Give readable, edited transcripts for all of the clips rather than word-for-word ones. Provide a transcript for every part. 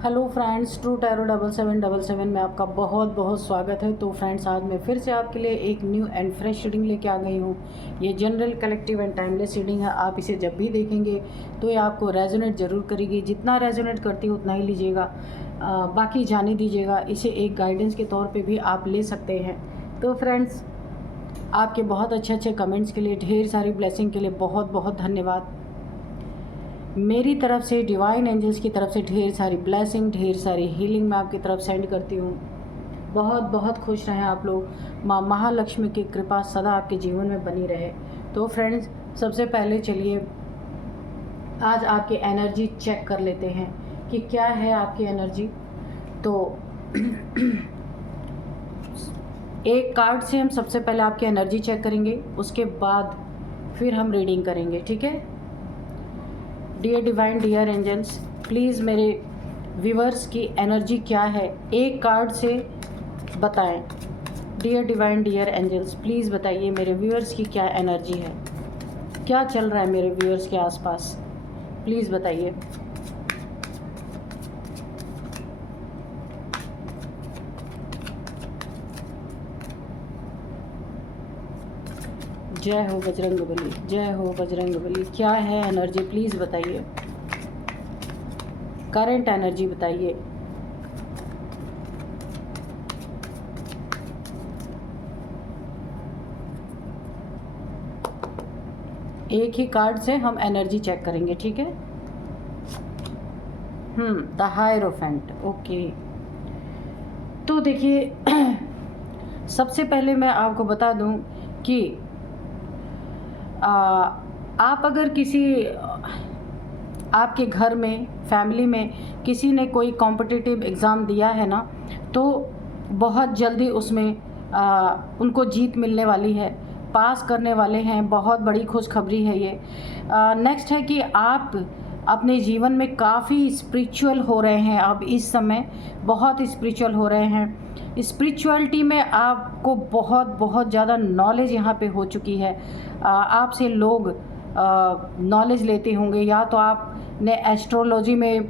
Hello friends, true tarot 7777 में आपका बहुत बहुत स्वागत है। तो फ्रेंड्स, आज मैं फिर से आपके लिए एक न्यू एंड फ्रेश रीडिंग लेके आ गई हूँ। ये general, collective and timeless reading है। आप इसे जब भी देखेंगे तो ये आपको रेजोनेट ज़रूर करेगी। जितना रेजोनेट करती है उतना ही लीजिएगा, बाकी जाने दीजिएगा। इसे एक गाइडेंस के तौर पर भी आप ले सकते हैं। तो फ्रेंड्स, आपके बहुत अच्छे अच्छे कमेंट्स के लिए, ढेर सारी ब्लेसिंग के लिए बहुत बहुत धन्यवाद। मेरी तरफ से, डिवाइन एंजल्स की तरफ से ढेर सारी ब्लेसिंग, ढेर सारी हीलिंग मैं आपकी तरफ सेंड करती हूँ। बहुत बहुत खुश रहें आप लोग। माँ महालक्ष्मी की कृपा सदा आपके जीवन में बनी रहे। तो फ्रेंड्स, सबसे पहले चलिए आज आपकी एनर्जी चेक कर लेते हैं कि क्या है आपकी एनर्जी। तो एक कार्ड से हम सबसे पहले आपकी एनर्जी चेक करेंगे, उसके बाद फिर हम रीडिंग करेंगे, ठीक है। Dear divine, dear angels, please मेरे व्यूवर्स की एनर्जी क्या है एक कार्ड से बताएं। Dear divine, dear angels, please बताइए मेरे व्यूवर्स की क्या एनर्जी है, क्या चल रहा है मेरे व्यूवर्स के आसपास, प्लीज़ बताइए। जय हो बजरंगबली, जय हो बजरंगबली। क्या है एनर्जी, प्लीज़ बताइए। करंट एनर्जी बताइए। एक ही कार्ड से हम एनर्जी चेक करेंगे, ठीक है। The hierophant, okay. तो देखिए सबसे पहले मैं आपको बता दूं कि आप अगर किसी आपके घर में, फैमिली में किसी ने कोई कॉम्पिटिटिव एग्ज़ाम दिया है ना, तो बहुत जल्दी उसमें उनको जीत मिलने वाली है, पास करने वाले हैं। बहुत बड़ी खुशखबरी है ये। नेक्स्ट है कि आप अपने जीवन में काफ़ी स्पिरिचुअल हो रहे हैं। अब इस समय बहुत स्पिरिचुअल हो रहे हैं। स्पिरिचुअलिटी में आपको बहुत बहुत ज़्यादा नॉलेज यहाँ पे हो चुकी है। आपसे लोग नॉलेज लेते होंगे, या तो आपने एस्ट्रोलॉजी में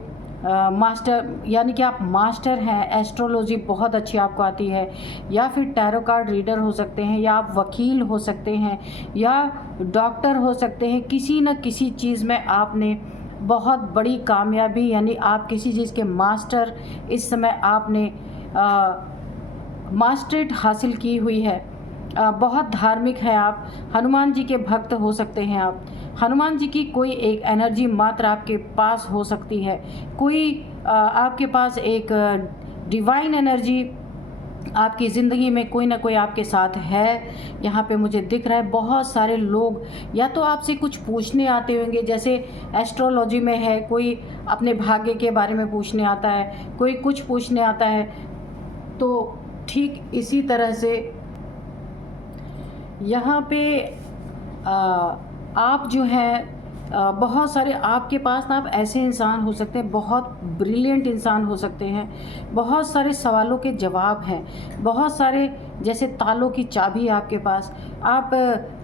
मास्टर, यानी कि आप मास्टर हैं, एस्ट्रोलॉजी बहुत अच्छी आपको आती है, या फिर टैरो कार्ड रीडर हो सकते हैं, या आप वकील हो सकते हैं, या डॉक्टर हो सकते हैं। किसी न किसी चीज़ में आपने बहुत बड़ी कामयाबी, यानी आप किसी चीज़ के मास्टर, इस समय आपने मास्टरेट हासिल की हुई है। बहुत धार्मिक है आप, हनुमान जी के भक्त हो सकते हैं आप। हनुमान जी की कोई एक एनर्जी मात्र आपके पास हो सकती है। कोई आपके पास एक डिवाइन एनर्जी आपकी ज़िंदगी में कोई ना कोई आपके साथ है, यहाँ पे मुझे दिख रहा है। बहुत सारे लोग या तो आपसे कुछ पूछने आते होंगे, जैसे एस्ट्रोलॉजी में है, कोई अपने भाग्य के बारे में पूछने आता है, कोई कुछ पूछने आता है। तो ठीक इसी तरह से यहाँ पे आप जो है बहुत सारे आपके पास ना, आप ऐसे इंसान हो सकते हैं, बहुत ब्रिलियंट इंसान हो सकते हैं। बहुत सारे सवालों के जवाब हैं, बहुत सारे जैसे तालों की चाबी आपके पास। आप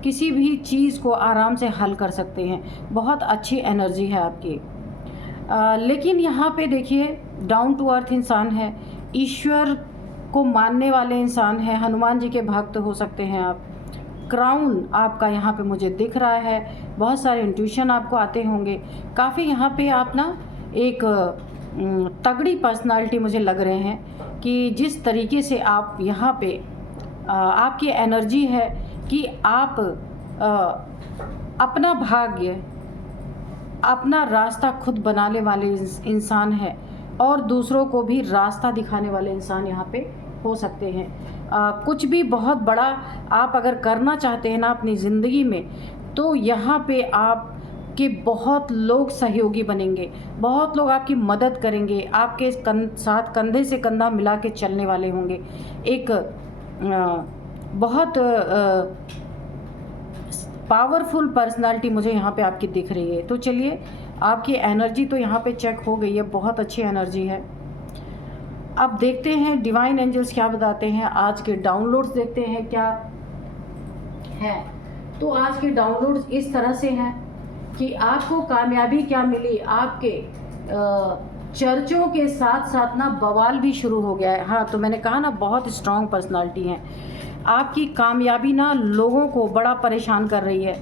किसी भी चीज़ को आराम से हल कर सकते हैं। बहुत अच्छी एनर्जी है आपकी। लेकिन यहाँ पे देखिए, डाउन टू अर्थ इंसान है, ईश्वर को मानने वाले इंसान हैं। हनुमान जी के भक्त हो सकते हैं आप। क्राउन आपका यहाँ पे मुझे दिख रहा है। बहुत सारे इंट्यूशन आपको आते होंगे। काफ़ी यहाँ पे आप ना एक तगड़ी पर्सनालिटी मुझे लग रहे हैं, कि जिस तरीके से आप यहाँ पे आपकी एनर्जी है कि आप अपना भाग्य, अपना रास्ता खुद बनाने वाले इंसान है, और दूसरों को भी रास्ता दिखाने वाले इंसान यहाँ पे हो सकते हैं। कुछ भी बहुत बड़ा आप अगर करना चाहते हैं ना अपनी ज़िंदगी में, तो यहाँ पे आप के बहुत लोग सहयोगी बनेंगे, बहुत लोग आपकी मदद करेंगे, आपके साथ कंधे से कंधा मिला के चलने वाले होंगे। एक बहुत पावरफुल पर्सनालिटी मुझे यहाँ पे आपकी दिख रही है। तो चलिए, आपकी एनर्जी तो यहाँ पे चेक हो गई है, बहुत अच्छी एनर्जी है। अब देखते हैं डिवाइन एंजल्स क्या बताते हैं। आज के डाउनलोड्स देखते हैं क्या है। तो आज के डाउनलोड्स इस तरह से हैं कि आपको कामयाबी क्या मिली, आपके चर्चों के साथ साथ ना बवाल भी शुरू हो गया है। हाँ, तो मैंने कहा ना, बहुत स्ट्रॉन्ग पर्सनालिटी हैं। आपकी कामयाबी ना लोगों को बड़ा परेशान कर रही है।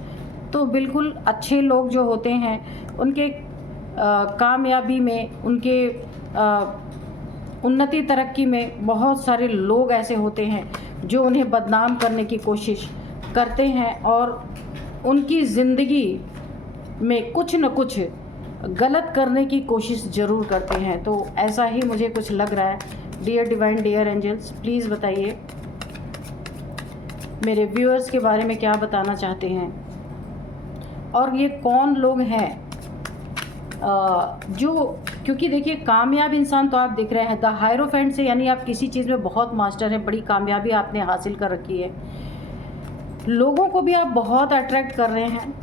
तो बिल्कुल अच्छे लोग जो होते हैं उनके कामयाबी में, उनके उन्नति तरक्की में बहुत सारे लोग ऐसे होते हैं जो उन्हें बदनाम करने की कोशिश करते हैं और उनकी ज़िंदगी में कुछ न कुछ गलत करने की कोशिश ज़रूर करते हैं। तो ऐसा ही मुझे कुछ लग रहा है। Dear divine, dear angels, please बताइए मेरे व्यूअर्स के बारे में क्या बताना चाहते हैं, और ये कौन लोग हैं जो, क्योंकि देखिए कामयाब इंसान तो आप दिख रहे हैं द हायरोफेंट से, यानी आप किसी चीज़ में बहुत मास्टर हैं, बड़ी कामयाबी आपने हासिल कर रखी है, लोगों को भी आप बहुत अट्रैक्ट कर रहे हैं,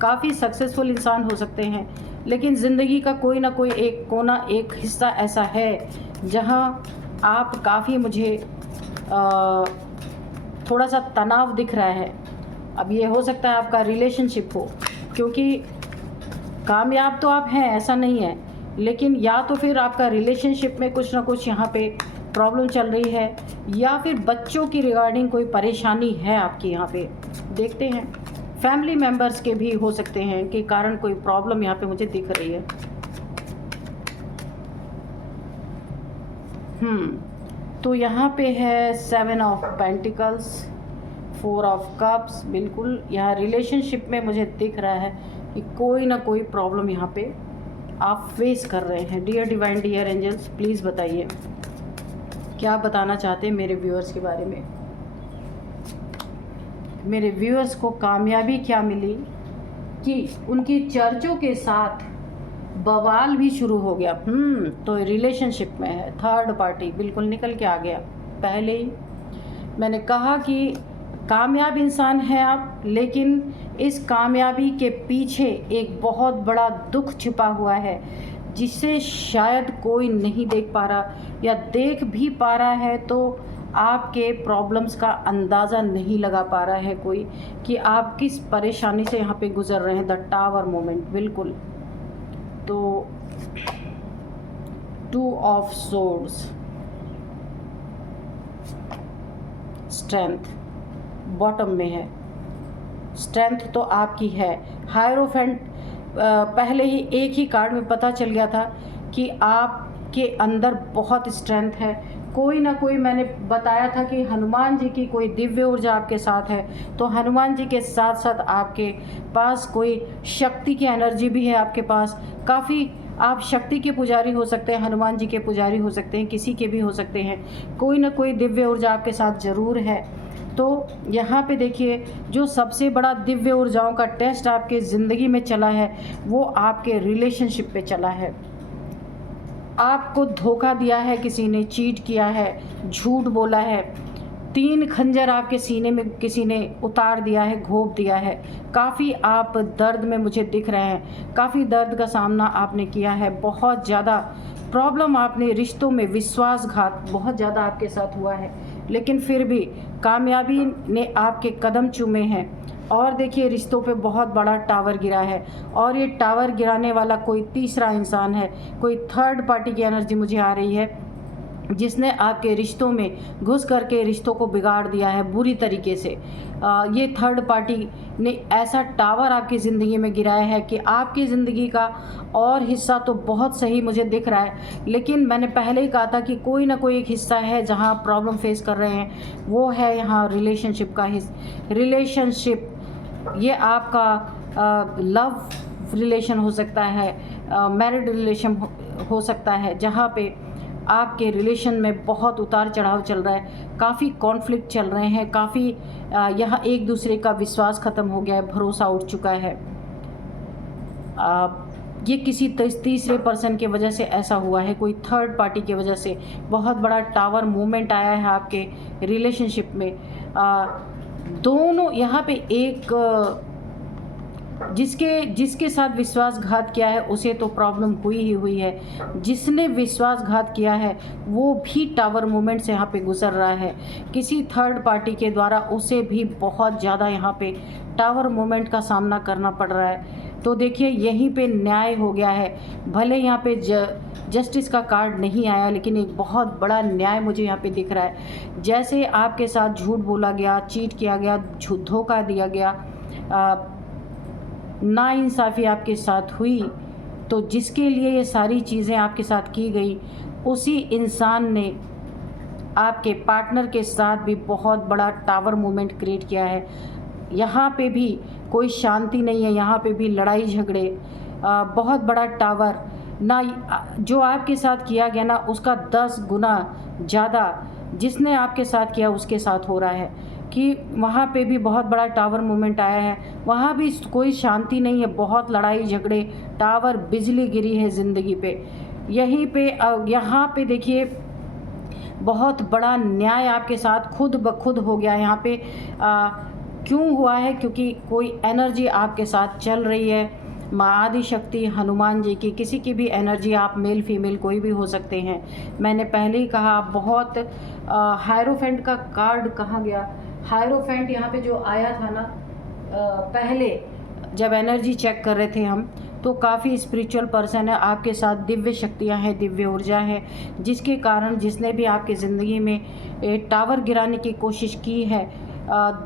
काफ़ी सक्सेसफुल इंसान हो सकते हैं, लेकिन ज़िंदगी का कोई ना कोई एक कोना, एक हिस्सा ऐसा है जहां आप काफ़ी, मुझे थोड़ा सा तनाव दिख रहा है। अब ये हो सकता है आपका रिलेशनशिप हो, क्योंकि कामयाब तो आप हैं, ऐसा नहीं है, लेकिन या तो फिर आपका रिलेशनशिप में कुछ ना कुछ यहाँ पे प्रॉब्लम चल रही है, या फिर बच्चों की रिगार्डिंग कोई परेशानी है आपकी यहाँ पे। देखते हैं, फैमिली मेम्बर्स के भी हो सकते हैं कि कारण कोई प्रॉब्लम यहाँ पे मुझे दिख रही है। तो यहाँ पे है 7 ऑफ पेंटिकल्स, 4 ऑफ कप्स। बिल्कुल यहाँ रिलेशनशिप में मुझे दिख रहा है कि कोई ना कोई प्रॉब्लम यहाँ पे आप फेस कर रहे हैं। Dear divine, dear angels, please बताइए क्या बताना चाहते हैं मेरे व्यूअर्स के बारे में। मेरे व्यूअर्स को कामयाबी क्या मिली कि उनकी चर्चों के साथ बवाल भी शुरू हो गया। तो रिलेशनशिप में है, थर्ड पार्टी बिल्कुल निकल के आ गया। पहले ही मैंने कहा कि कामयाब इंसान है आप, लेकिन इस कामयाबी के पीछे एक बहुत बड़ा दुख छिपा हुआ है जिसे शायद कोई नहीं देख पा रहा, या देख भी पा रहा है तो आपके प्रॉब्लम्स का अंदाज़ा नहीं लगा पा रहा है कोई कि आप किस परेशानी से यहाँ पे गुजर रहे हैं। द टावर मोमेंट, बिल्कुल। तो 2 ऑफ सोर्ड्स, स्ट्रेंथ बॉटम में है। स्ट्रेंथ तो आपकी है। हायरोफेंट पहले ही एक ही कार्ड में पता चल गया था कि आपके अंदर बहुत स्ट्रेंथ है। कोई ना कोई, मैंने बताया था कि हनुमान जी की कोई दिव्य ऊर्जा आपके साथ है, तो हनुमान जी के साथ साथ आपके पास कोई शक्ति की एनर्जी भी है आपके पास। काफ़ी आप शक्ति के पुजारी हो सकते हैं, हनुमान जी के पुजारी हो सकते हैं, किसी के भी हो सकते हैं। कोई ना कोई दिव्य ऊर्जा आपके साथ ज़रूर है। तो यहाँ पे देखिए, जो सबसे बड़ा दिव्य ऊर्जाओं का टेस्ट आपके ज़िंदगी में चला है वो आपके रिलेशनशिप पे चला है। आपको धोखा दिया है किसी ने, चीट किया है, झूठ बोला है, 3 खंजर आपके सीने में किसी ने उतार दिया है, घोंप दिया है। काफ़ी आप दर्द में मुझे दिख रहे हैं, काफ़ी दर्द का सामना आपने किया है, बहुत ज़्यादा प्रॉब्लम आपने, रिश्तों में विश्वासघात बहुत ज़्यादा आपके साथ हुआ है, लेकिन फिर भी कामयाबी ने आपके कदम चूमे हैं। और देखिए, रिश्तों पे बहुत बड़ा टावर गिरा है, और ये टावर गिराने वाला कोई तीसरा इंसान है, कोई थर्ड पार्टी की एनर्जी मुझे आ रही है, जिसने आपके रिश्तों में घुस करके रिश्तों को बिगाड़ दिया है बुरी तरीके से। ये थर्ड पार्टी ने ऐसा टावर आपकी ज़िंदगी में गिराया है कि आपकी ज़िंदगी का और हिस्सा तो बहुत सही मुझे दिख रहा है, लेकिन मैंने पहले ही कहा था कि कोई ना कोई एक हिस्सा है जहां आप प्रॉब्लम फेस कर रहे हैं। वो है यहाँ रिलेशनशिप का रिलेशनशिप। ये आपका लव रिलेशन हो सकता है, मैरिड रिलेशन हो सकता है, जहाँ पे आपके रिलेशन में बहुत उतार चढ़ाव चल रहा है, काफ़ी कॉन्फ्लिक्ट चल रहे हैं, काफ़ी यहाँ एक दूसरे का विश्वास ख़त्म हो गया है, भरोसा उठ चुका है। ये किसी तीसरे पर्सन की वजह से ऐसा हुआ है, कोई थर्ड पार्टी की वजह से बहुत बड़ा टावर मूवमेंट आया है आपके रिलेशनशिप में। दोनों यहाँ पे एक जिसके साथ विश्वासघात किया है उसे तो प्रॉब्लम हुई ही हुई है, जिसने विश्वासघात किया है वो भी टावर मूवमेंट से यहाँ पे गुजर रहा है। किसी थर्ड पार्टी के द्वारा उसे भी बहुत ज़्यादा यहाँ पे टावर मूवमेंट का सामना करना पड़ रहा है। तो देखिए यहीं पे न्याय हो गया है। भले यहाँ पे जस्टिस का कार्ड नहीं आया, लेकिन एक बहुत बड़ा न्याय मुझे यहाँ पे दिख रहा है। जैसे आपके साथ झूठ बोला गया, चीट किया गया, धोखा दिया गया, नाइंसाफ़ी आपके साथ हुई, तो जिसके लिए ये सारी चीज़ें आपके साथ की गई, उसी इंसान ने आपके पार्टनर के साथ भी बहुत बड़ा टावर मूवमेंट क्रिएट किया है। यहाँ पे भी कोई शांति नहीं है, यहाँ पे भी लड़ाई झगड़े, बहुत बड़ा टावर ना, जो आपके साथ किया गया ना उसका 10 गुना ज़्यादा जिसने आपके साथ किया उसके साथ हो रहा है। कि वहाँ पे भी बहुत बड़ा टावर मूवमेंट आया है, वहाँ भी कोई शांति नहीं है, बहुत लड़ाई झगड़े, टावर बिजली गिरी है ज़िंदगी पे। यहीं पे यहाँ पे देखिए बहुत बड़ा न्याय आपके साथ खुद ब खुद हो गया यहाँ पे। क्यों हुआ है? क्योंकि कोई एनर्जी आपके साथ चल रही है, माँ आदि शक्ति, हनुमान जी की, किसी की भी एनर्जी, आप मेल फीमेल कोई भी हो सकते हैं। मैंने पहले ही कहा बहुत हायरोफेंट का कार्ड कहाँ गया? हायरोफेंट यहाँ पे जो आया था ना, पहले जब एनर्जी चेक कर रहे थे हम, तो काफ़ी स्पिरिचुअल पर्सन है, आपके साथ दिव्य शक्तियाँ हैं, दिव्य ऊर्जा है, जिसके कारण जिसने भी आपकी ज़िंदगी में टावर गिराने की कोशिश की है,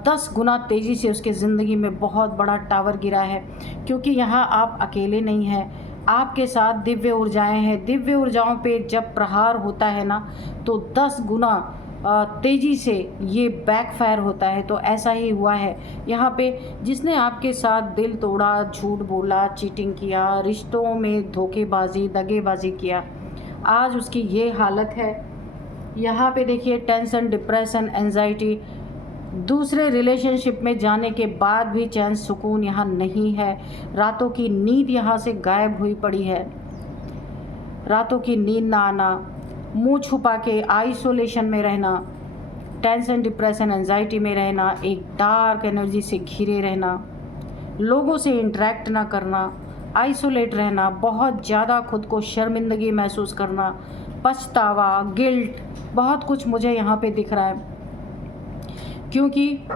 10 गुना तेज़ी से उसके ज़िंदगी में बहुत बड़ा टावर गिरा है। क्योंकि यहाँ आप अकेले नहीं हैं, आपके साथ दिव्य ऊर्जाएं हैं। दिव्य ऊर्जाओं पे जब प्रहार होता है ना, तो 10 गुना तेज़ी से ये बैकफायर होता है। तो ऐसा ही हुआ है यहाँ पे। जिसने आपके साथ दिल तोड़ा, झूठ बोला, चीटिंग किया, रिश्तों में धोखेबाजी, दगेबाजी किया, आज उसकी ये हालत है। यहाँ पे देखिए टेंशन, डिप्रेशन, एंजाइटी, दूसरे रिलेशनशिप में जाने के बाद भी चैन सुकून यहाँ नहीं है। रातों की नींद यहाँ से गायब हुई पड़ी है, रातों की नींद ना आना, मुंह छुपा के आइसोलेशन में रहना, टेंशन, डिप्रेशन, एंजाइटी में रहना, एक डार्क एनर्जी से घिरे रहना, लोगों से इंटरेक्ट ना करना, आइसोलेट रहना, बहुत ज़्यादा खुद को शर्मिंदगी महसूस करना, पछतावा, गिल्ट, बहुत कुछ मुझे यहाँ पे दिख रहा है। क्योंकि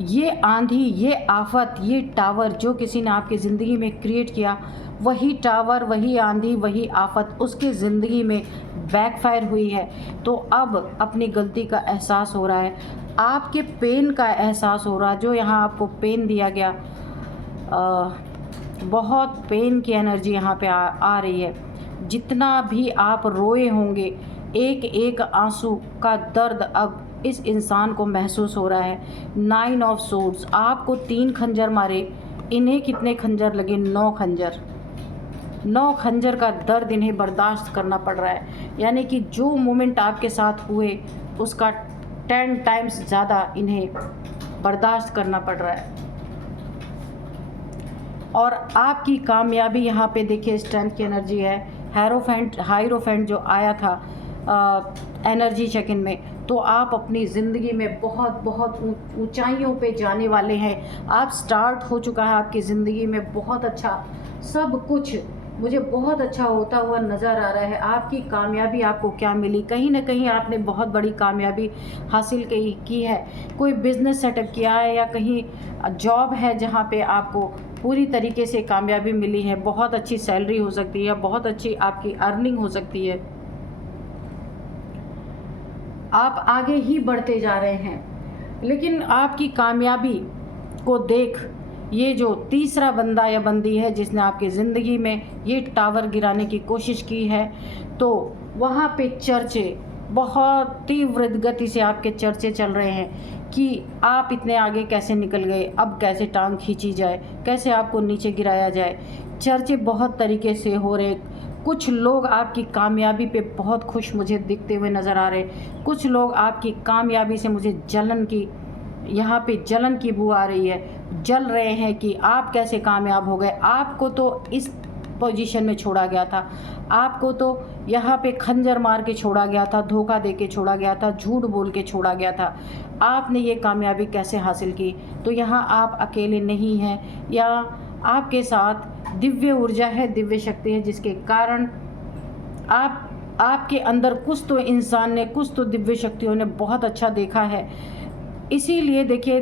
ये आंधी, ये आफत, ये टावर जो किसी ने आपकी ज़िंदगी में क्रिएट किया, वही टावर, वही आंधी, वही आफत उसके ज़िंदगी में बैकफायर हुई है। तो अब अपनी गलती का एहसास हो रहा है, आपके पेन का एहसास हो रहा है। जो यहाँ आपको पेन दिया गया, बहुत पेन की एनर्जी यहाँ पे आ रही है। जितना भी आप रोए होंगे, एक एक आंसू का दर्द अब इस इंसान को महसूस हो रहा है। 9 ऑफ सोर्ड्स, आपको 3 खंजर मारे, इन्हें कितने खंजर लगे? 9 खंजर। 9 खंजर का दर्द इन्हें बर्दाश्त करना पड़ रहा है। यानी कि जो मोमेंट आपके साथ हुए उसका 10 टाइम्स ज़्यादा इन्हें बर्दाश्त करना पड़ रहा है। और आपकी कामयाबी यहाँ पे देखिए स्ट्रेंथ की एनर्जी है। हायरोफेंट जो आया था एनर्जी चेक इन में, तो आप अपनी ज़िंदगी में बहुत बहुत ऊंचाइयों पे जाने वाले हैं। आप स्टार्ट हो चुका है आपकी ज़िंदगी में बहुत अच्छा, सब कुछ मुझे बहुत अच्छा होता हुआ नज़र आ रहा है। आपकी कामयाबी आपको क्या मिली? कहीं ना कहीं आपने बहुत बड़ी कामयाबी हासिल की है। कोई बिज़नेस सेटअप किया है या कहीं जॉब है जहाँ पे आपको पूरी तरीके से कामयाबी मिली है। बहुत अच्छी सैलरी हो सकती है, बहुत अच्छी आपकी अर्निंग हो सकती है। आप आगे ही बढ़ते जा रहे हैं। लेकिन आपकी कामयाबी को देख ये जो तीसरा बंदा या बंदी है जिसने आपकी ज़िंदगी में ये टावर गिराने की कोशिश की है, तो वहाँ पे चर्चे, बहुत तीव्र गति से आपके चर्चे चल रहे हैं कि आप इतने आगे कैसे निकल गए, अब कैसे टांग खींची जाए, कैसे आपको नीचे गिराया जाए। चर्चे बहुत तरीके से हो रहे। कुछ लोग आपकी कामयाबी पे बहुत खुश मुझे दिखते हुए नज़र आ रहे। कुछ लोग आपकी कामयाबी से मुझे यहाँ पे जलन की बू आ रही है, जल रहे हैं कि आप कैसे कामयाब हो गए। आपको तो इस पोजीशन में छोड़ा गया था, आपको तो यहाँ पे खंजर मार के छोड़ा गया था, धोखा दे के छोड़ा गया था, झूठ बोल के छोड़ा गया था। आपने ये कामयाबी कैसे हासिल की? तो यहाँ आप अकेले नहीं हैं, या आपके साथ दिव्य ऊर्जा है, दिव्य शक्ति है, जिसके कारण आपके अंदर कुछ तो इंसान ने, कुछ तो दिव्य शक्तियों ने बहुत अच्छा देखा है। इसीलिए देखिए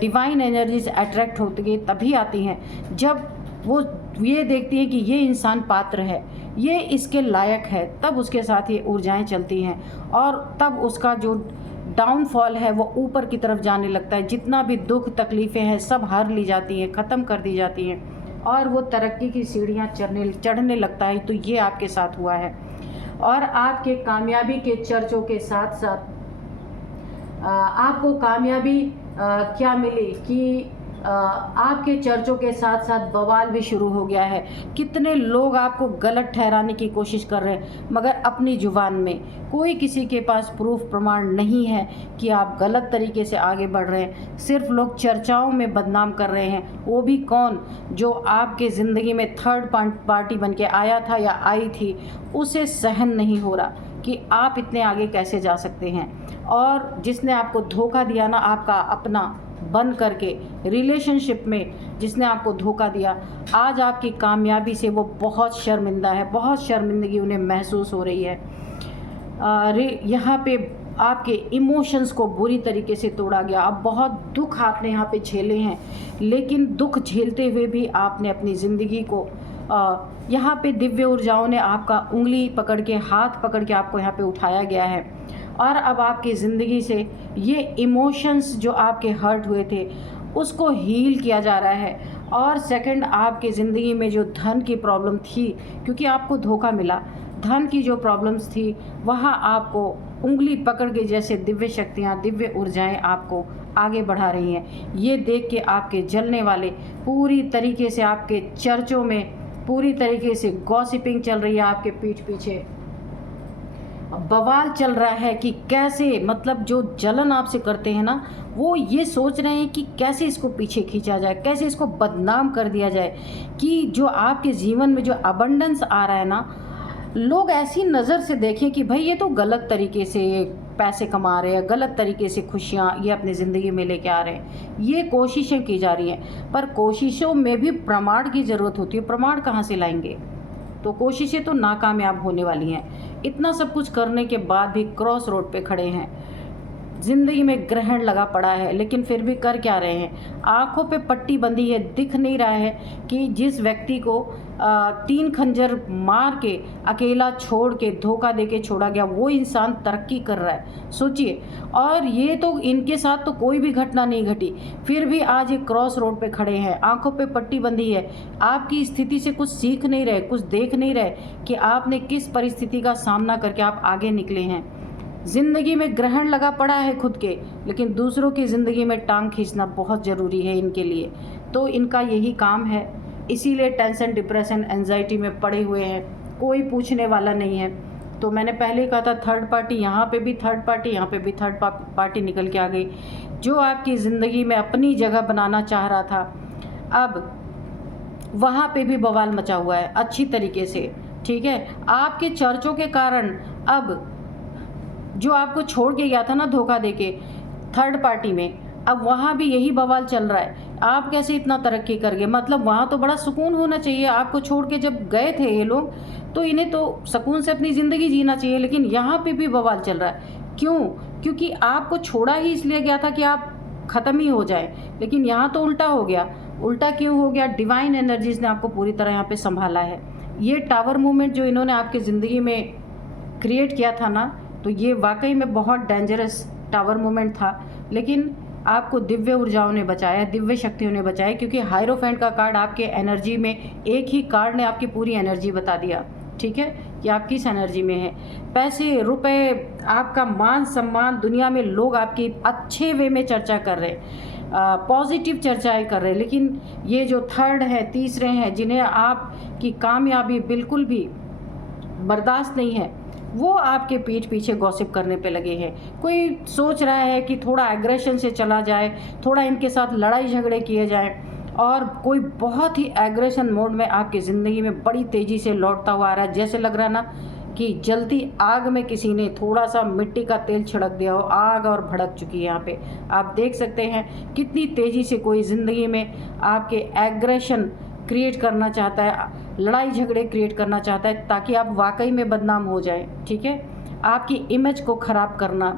डिवाइन एनर्जीज अट्रैक्ट होती है तभी आती हैं जब वो ये देखती है कि ये इंसान पात्र है, ये इसके लायक है, तब उसके साथ ये ऊर्जाएं चलती हैं और तब उसका जो डाउनफॉल है वो ऊपर की तरफ जाने लगता है। जितना भी दुख तकलीफ़ें हैं सब हार ली जाती हैं, ख़त्म कर दी जाती हैं और वो तरक्की की सीढ़ियाँ चढ़ने लगता है। तो ये आपके साथ हुआ है। और आपके कामयाबी के चर्चों के साथ साथ आपको कामयाबी क्या मिली कि आपके चर्चों के साथ साथ बवाल भी शुरू हो गया है। कितने लोग आपको गलत ठहराने की कोशिश कर रहे हैं, मगर अपनी ज़ुबान में कोई किसी के पास प्रूफ प्रमाण नहीं है कि आप गलत तरीके से आगे बढ़ रहे हैं। सिर्फ लोग चर्चाओं में बदनाम कर रहे हैं। वो भी कौन? जो आपके ज़िंदगी में थर्ड पार्टी बन के आया था या आई थी, उसे सहन नहीं हो रहा कि आप इतने आगे कैसे जा सकते हैं। और जिसने आपको धोखा दिया ना, आपका अपना बन करके रिलेशनशिप में जिसने आपको धोखा दिया, आज आपकी कामयाबी से वो बहुत शर्मिंदा है, बहुत शर्मिंदगी उन्हें महसूस हो रही है। यहाँ पे आपके इमोशंस को बुरी तरीके से तोड़ा गया। अब बहुत दुख आपने यहाँ पे झेले हैं, लेकिन दुख झेलते हुए भी आपने अपनी ज़िंदगी को यहाँ पे दिव्य ऊर्जाओं ने आपका उंगली पकड़ के, हाथ पकड़ के आपको यहाँ पे उठाया गया है। और अब आपकी ज़िंदगी से ये इमोशंस जो आपके हर्ट हुए थे उसको हील किया जा रहा है। और सेकंड, आपकी ज़िंदगी में जो धन की प्रॉब्लम थी, क्योंकि आपको धोखा मिला, धन की जो प्रॉब्लम्स थी वहाँ आपको उंगली पकड़ के जैसे दिव्य शक्तियाँ, दिव्य ऊर्जाएं आपको आगे बढ़ा रही हैं। ये देख के आपके जलने वाले पूरी तरीके से, आपके चर्चों में पूरी तरीके से गॉसिपिंग चल रही है, आपके पीठ पीछे बवाल चल रहा है कि कैसे, मतलब जो जलन आपसे करते हैं ना, वो ये सोच रहे हैं कि कैसे इसको पीछे खींचा जाए, कैसे इसको बदनाम कर दिया जाए। कि जो आपके जीवन में जो अबंडेंस आ रहा है ना, लोग ऐसी नज़र से देखें कि भाई ये तो गलत तरीके से पैसे कमा रहे हैं, गलत तरीके से खुशियाँ ये अपनी ज़िंदगी में लेके आ रहे हैं। ये कोशिशें की जा रही हैं, पर कोशिशों में भी प्रमाण की ज़रूरत होती है। प्रमाण कहाँ से लाएंगे? तो कोशिशें तो नाकामयाब होने वाली हैं। इतना सब कुछ करने के बाद भी क्रॉस रोड पे खड़े हैं, ज़िंदगी में ग्रहण लगा पड़ा है, लेकिन फिर भी कर क्या रहे हैं? आंखों पे पट्टी बंधी है, दिख नहीं रहा है कि जिस व्यक्ति को 3 खंजर मार के अकेला छोड़ के, धोखा दे के छोड़ा गया, वो इंसान तरक्की कर रहा है। सोचिए। और ये तो इनके साथ तो कोई भी घटना नहीं घटी, फिर भी आज ये क्रॉस रोड पे खड़े हैं, आंखों पे पट्टी बंधी है। आपकी स्थिति से कुछ सीख नहीं रहे, कुछ देख नहीं रहे कि आपने किस परिस्थिति का सामना करके आप आगे निकले हैं। ज़िंदगी में ग्रहण लगा पड़ा है खुद के, लेकिन दूसरों की ज़िंदगी में टांग खींचना बहुत ज़रूरी है इनके लिए। तो इनका यही काम है, इसीलिए टेंशन, डिप्रेशन, एंजाइटी में पड़े हुए हैं, कोई पूछने वाला नहीं है। तो मैंने पहले कहा था थर्ड पार्टी, यहाँ पे भी थर्ड पार्टी, यहाँ पे भी थर्ड पार्टी निकल के आ गई। जो आपकी ज़िंदगी में अपनी जगह बनाना चाह रहा था, अब वहाँ पे भी बवाल मचा हुआ है अच्छी तरीके से। ठीक है, आपके चर्चों के कारण अब जो आपको छोड़ के गया था ना धोखा देके थर्ड पार्टी में, अब वहाँ भी यही बवाल चल रहा है। आप कैसे इतना तरक्की कर गए? मतलब वहाँ तो बड़ा सुकून होना चाहिए। आपको छोड़ के जब गए थे ये लोग, तो इन्हें तो सुकून से अपनी ज़िंदगी जीना चाहिए, लेकिन यहाँ पे भी बवाल चल रहा है। क्यों? क्योंकि आपको छोड़ा ही इसलिए गया था कि आप ख़त्म ही हो जाए, लेकिन यहाँ तो उल्टा हो गया। उल्टा क्यों हो गया? डिवाइन एनर्जीज़ ने आपको पूरी तरह यहाँ पर संभाला है। ये टावर मूवमेंट जो इन्होंने आपकी ज़िंदगी में क्रिएट किया था ना, तो ये वाकई में बहुत डेंजरस टावर मूवमेंट था, लेकिन आपको दिव्य ऊर्जाओं ने बचाया, दिव्य शक्तियों ने बचाया। क्योंकि हायरोफेंट का कार्ड आपके एनर्जी में, एक ही कार्ड ने आपकी पूरी एनर्जी बता दिया। ठीक है, कि आप किस एनर्जी में हैं। पैसे, रुपए, आपका मान सम्मान, दुनिया में लोग आपकी अच्छे वे में चर्चा कर रहे हैं, पॉजिटिव चर्चाएं कर रहे हैं। लेकिन ये जो थर्ड है, तीसरे हैं, जिन्हें आपकी कामयाबी बिल्कुल भी बर्दाश्त नहीं है, वो आपके पीठ पीछे गॉसिप करने पे लगे हैं। कोई सोच रहा है कि थोड़ा एग्रेशन से चला जाए, थोड़ा इनके साथ लड़ाई झगड़े किए जाएं, और कोई बहुत ही एग्रेशन मोड में आपकी ज़िंदगी में बड़ी तेज़ी से लौटता हुआ आ रहा है। जैसे लग रहा ना कि जलती आग में किसी ने थोड़ा सा मिट्टी का तेल छिड़क दिया हो, आग और भड़क चुकी है। यहाँ पे आप देख सकते हैं कितनी तेज़ी से कोई ज़िंदगी में आपके एग्रेशन क्रिएट करना चाहता है, लड़ाई झगड़े क्रिएट करना चाहता है, ताकि आप वाकई में बदनाम हो जाएं। ठीक है, आपकी इमेज को ख़राब करना,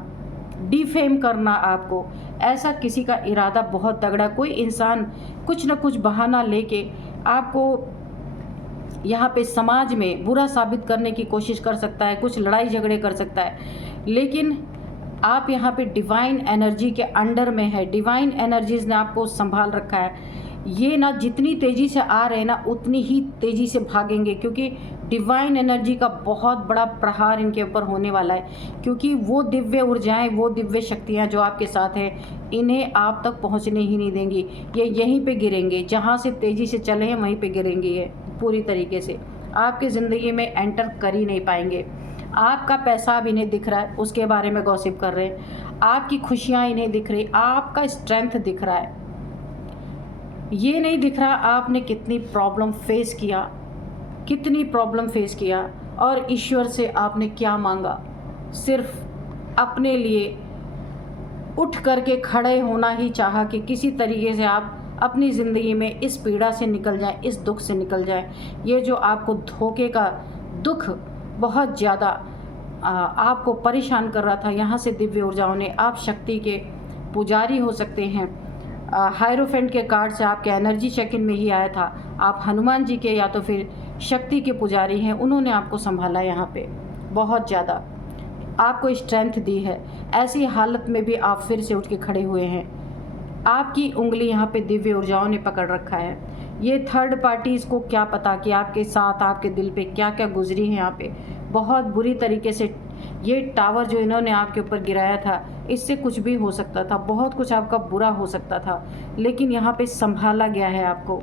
डिफेम करना, आपको ऐसा किसी का इरादा बहुत तगड़ा, कोई इंसान कुछ न कुछ बहाना लेके आपको यहाँ पे समाज में बुरा साबित करने की कोशिश कर सकता है, कुछ लड़ाई झगड़े कर सकता है। लेकिन आप यहाँ पे डिवाइन एनर्जी के अंडर में है, डिवाइन एनर्जीज ने आपको संभाल रखा है। ये ना जितनी तेज़ी से आ रहे हैं ना उतनी ही तेज़ी से भागेंगे, क्योंकि डिवाइन एनर्जी का बहुत बड़ा प्रहार इनके ऊपर होने वाला है। क्योंकि वो दिव्य ऊर्जाएं, वो दिव्य शक्तियां जो आपके साथ हैं, इन्हें आप तक पहुंचने ही नहीं देंगी। ये यहीं पे गिरेंगे, जहां से तेज़ी से चले हैं वहीं पे गिरेंगे। ये पूरी तरीके से आपकी ज़िंदगी में एंटर कर ही नहीं पाएंगे। आपका पैसा अब इन्हें दिख रहा है, उसके बारे में गॉसिप कर रहे हैं। आपकी खुशियाँ इन्हें दिख रही, आपका स्ट्रेंथ दिख रहा है। ये नहीं दिख रहा आपने कितनी प्रॉब्लम फेस किया, कितनी प्रॉब्लम फेस किया, और ईश्वर से आपने क्या मांगा। सिर्फ अपने लिए उठ करके खड़े होना ही चाहा कि किसी तरीके से आप अपनी ज़िंदगी में इस पीड़ा से निकल जाएं, इस दुख से निकल जाएं। ये जो आपको धोखे का दुख बहुत ज़्यादा आपको परेशान कर रहा था, यहाँ से दिव्य ऊर्जाओं ने, आप शक्ति के पुजारी हो सकते हैं। हायरोफेंट के कार्ड से आपके एनर्जी चेक इन में ही आया था। आप हनुमान जी के या तो फिर शक्ति के पुजारी हैं, उन्होंने आपको संभाला यहाँ पे बहुत ज़्यादा, आपको स्ट्रेंथ दी है। ऐसी हालत में भी आप फिर से उठ के खड़े हुए हैं। आपकी उंगली यहाँ पे दिव्य ऊर्जाओं ने पकड़ रखा है। ये थर्ड पार्टीज़ को क्या पता कि आपके साथ, आपके दिल पे क्या क्या गुजरी है। यहाँ पे बहुत बुरी तरीके से ये टावर जो इन्होंने आपके ऊपर गिराया था, इससे कुछ भी हो सकता था, बहुत कुछ आपका बुरा हो सकता था, लेकिन यहाँ पे संभाला गया है आपको।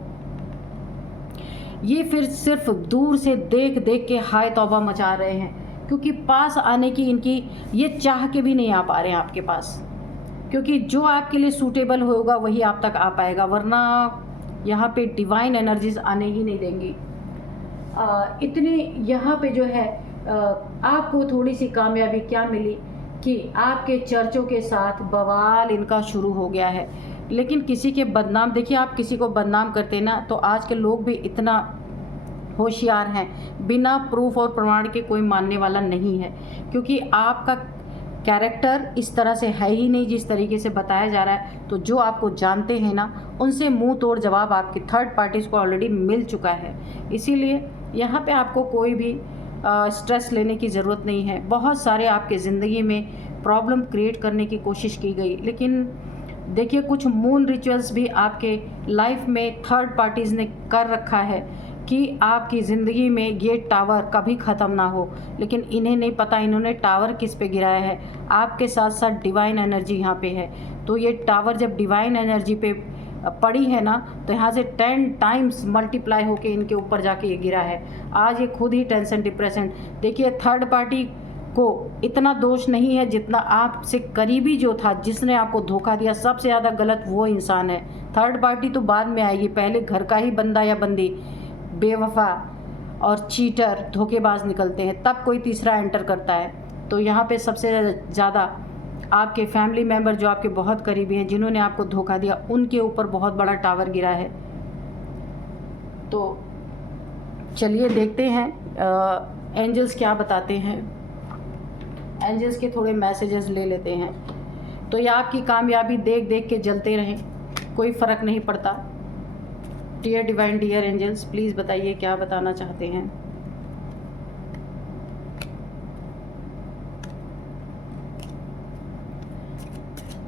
ये फिर सिर्फ दूर से देख देख के हाय तौबा मचा रहे हैं, क्योंकि पास आने की इनकी ये चाह के भी नहीं आ पा रहे हैं आपके पास, क्योंकि जो आपके लिए सूटेबल होगा वही आप तक आ पाएगा, वरना यहाँ पे डिवाइन एनर्जीज आने ही नहीं देंगी। इतनी यहाँ पे जो है आपको थोड़ी सी कामयाबी क्या मिली कि आपके चर्चों के साथ बवाल इनका शुरू हो गया है। लेकिन किसी के बदनाम, देखिए आप किसी को बदनाम करते ना, तो आज के लोग भी इतना होशियार हैं, बिना प्रूफ और प्रमाण के कोई मानने वाला नहीं है, क्योंकि आपका कैरेक्टर इस तरह से है ही नहीं जिस तरीके से बताया जा रहा है। तो जो आपको जानते हैं ना, उनसे मुंह तोड़ जवाब आपकी थर्ड पार्टीज़ को ऑलरेडी मिल चुका है। इसीलिए यहाँ पे आपको कोई भी स्ट्रेस लेने की ज़रूरत नहीं है। बहुत सारे आपके ज़िंदगी में प्रॉब्लम क्रिएट करने की कोशिश की गई, लेकिन देखिए कुछ मून रिचुअल्स भी आपके लाइफ में थर्ड पार्टीज़ ने कर रखा है कि आपकी ज़िंदगी में ये टावर कभी ख़त्म ना हो। लेकिन इन्हें नहीं पता इन्होंने टावर किस पे गिराया है। आपके साथ साथ डिवाइन एनर्जी यहाँ पे है, तो ये टावर जब डिवाइन एनर्जी पे पड़ी है ना, तो यहाँ से 10 टाइम्स मल्टीप्लाई होके इनके ऊपर जाके ये गिरा है। आज ये खुद ही टेंशन, डिप्रेशन, देखिए थर्ड पार्टी को इतना दोष नहीं है जितना आपसे करीबी जो था, जिसने आपको धोखा दिया, सबसे ज़्यादा गलत वो इंसान है। थर्ड पार्टी तो बाद में आएगी, पहले घर का ही बंदा या बंदी बेवफा और चीटर, धोखेबाज निकलते हैं, तब कोई तीसरा एंटर करता है। तो यहाँ पे सबसे ज़्यादा आपके फैमिली मेम्बर जो आपके बहुत करीबी हैं, जिन्होंने आपको धोखा दिया, उनके ऊपर बहुत बड़ा टावर गिरा है। तो चलिए देखते हैं एंजल्स क्या बताते हैं। एंजल्स के थोड़े मैसेजेस ले लेते हैं। तो ये आपकी कामयाबी देख देख के जलते रहें, कोई फ़र्क नहीं पड़ता। Dear divine, dear angels, please बताइए क्या बताना चाहते हैं।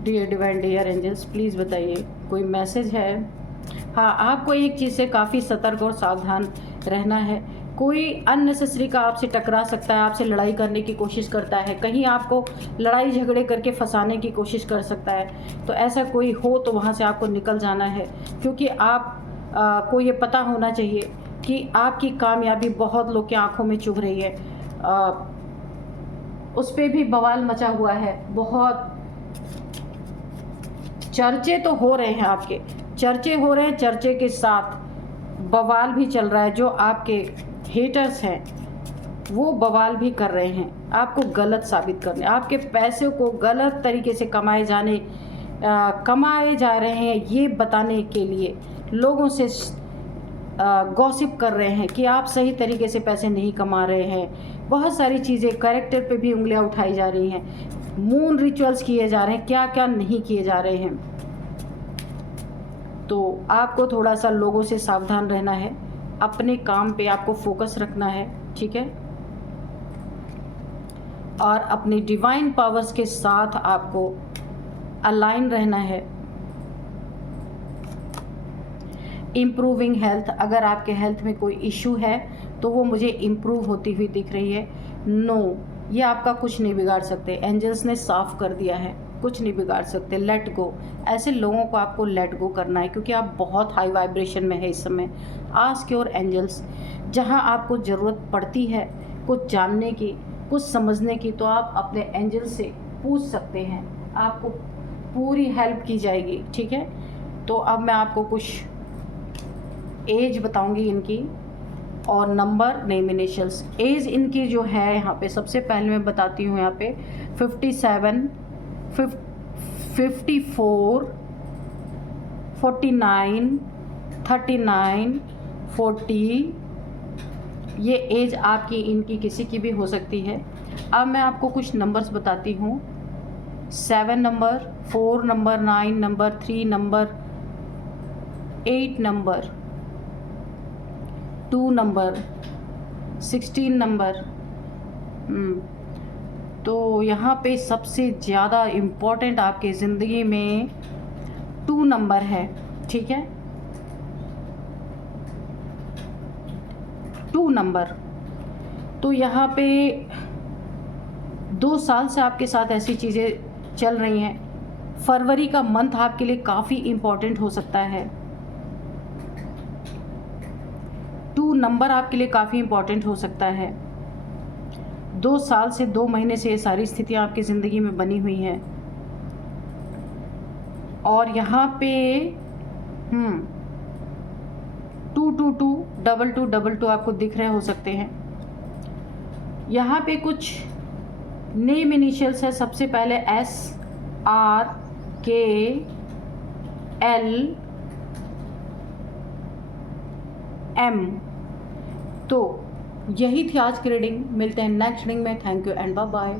Dear divine, dear angels, please बताइए कोई मैसेज है। हाँ, आपको एक चीज़ से काफ़ी सतर्क और सावधान रहना है। कोई अननेसेसरी का आपसे टकरा सकता है, आपसे लड़ाई करने की कोशिश करता है, कहीं आपको लड़ाई झगड़े करके फंसाने की कोशिश कर सकता है। तो ऐसा कोई हो तो वहाँ से आपको निकल जाना है, क्योंकि आप को ये पता होना चाहिए कि आपकी कामयाबी बहुत लोग की आंखों में चुभ रही है। उस पर भी बवाल मचा हुआ है, बहुत चर्चे तो हो रहे हैं, आपके चर्चे हो रहे हैं, चर्चे के साथ बवाल भी चल रहा है। जो आपके हेटर्स हैं वो बवाल भी कर रहे हैं, आपको गलत साबित करने, आपके पैसे को गलत तरीके से कमाए जा रहे हैं ये बताने के लिए लोगों से गॉसिप कर रहे हैं कि आप सही तरीके से पैसे नहीं कमा रहे हैं। बहुत सारी चीज़ें, कैरेक्टर पे भी उंगलियां उठाई जा रही हैं, मून रिचुअल्स किए जा रहे हैं, क्या क्या नहीं किए जा रहे हैं। तो आपको थोड़ा सा लोगों से सावधान रहना है, अपने काम पे आपको फोकस रखना है, ठीक है, और अपनी डिवाइन पावर्स के साथ आपको अलाइन रहना है। इम्प्रूविंग हेल्थ, अगर आपके हेल्थ में कोई इशू है तो वो मुझे इम्प्रूव होती हुई दिख रही है। नो, ये आपका कुछ नहीं बिगाड़ सकते, एंजल्स ने साफ कर दिया है, कुछ नहीं बिगाड़ सकते। लेट गो, ऐसे लोगों को आपको लेट गो करना है, क्योंकि आप बहुत हाई वाइब्रेशन में है इस समय। आस्क योर एंजल्स, जहाँ आपको ज़रूरत पड़ती है कुछ जानने की, कुछ समझने की, तो आप अपने एंजल से पूछ सकते हैं, आपको पूरी हेल्प की जाएगी, ठीक है। तो अब मैं आपको कुछ एज बताऊंगी इनकी और नंबर, नेम, इनिशियल्स। एज इनकी जो है यहाँ पे सबसे पहले मैं बताती हूँ, यहाँ पे 57, 54, 49, 39, 40, ये एज आपकी इनकी किसी की भी हो सकती है। अब मैं आपको कुछ नंबर्स बताती हूँ। 7 number, 4 number, 9 number, 3 number, 8 number, 2 number, 16 number. तो यहाँ पे सबसे ज़्यादा इम्पोर्टेंट आपके ज़िंदगी में 2 नंबर है, ठीक है, 2 नंबर। तो यहाँ पे 2 साल से आपके साथ ऐसी चीज़ें चल रही हैं। फरवरी का मंथ आपके लिए काफ़ी इम्पोर्टेंट हो सकता है। 2 नंबर आपके लिए काफ़ी इम्पोर्टेंट हो सकता है। 2 साल से 2 महीने से ये सारी स्थितियाँ आपकी ज़िंदगी में बनी हुई हैं। और यहाँ पे 222, 2222 आपको दिख रहे हो सकते हैं। यहाँ पे कुछ नेम इनिशियल्स है। सबसे पहले SRKLM। तो यही थी आज की रीडिंग। मिलते हैं नेक्स्ट रीडिंग में। Thank you and bye bye.